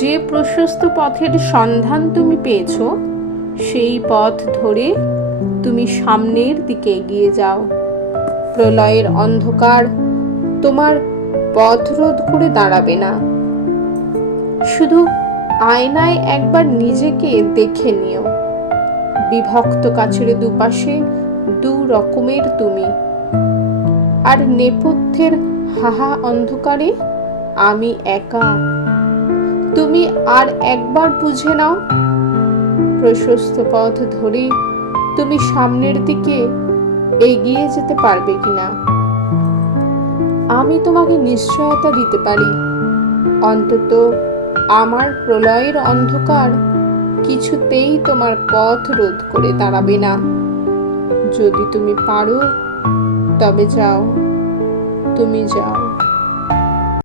যে প্রশস্ত পথের সন্ধান তুমি পেয়েছ, সেই পথ ধরে তুমি সামনের দিকে এগিয়ে যাও। প্রলয়ের অন্ধকার তোমার পথ রোধ করে দাঁড়াবে না। শুধু আয়নায় একবার নিজেকে দেখে নিও। বিভক্ত কাচের দুপাশে দু রকমের তুমি, আর নেপথ্যের হাহা অন্ধকারে আমি একা। তুমি আর একবার বুঝে নাও, প্রশস্ত পথ ধরে তুমি সামনের দিকে এগিয়ে যেতে পারবে কিনা। আমি তোমাকে নিশ্চয়তা দিতে পারি, অন্তত আমার প্রলয়ের অন্ধকার কিছুতেই তোমার পথ রোধ করে দাঁড়াবে না। যদি তুমি পারো, তবে যাও, তুমি যাও।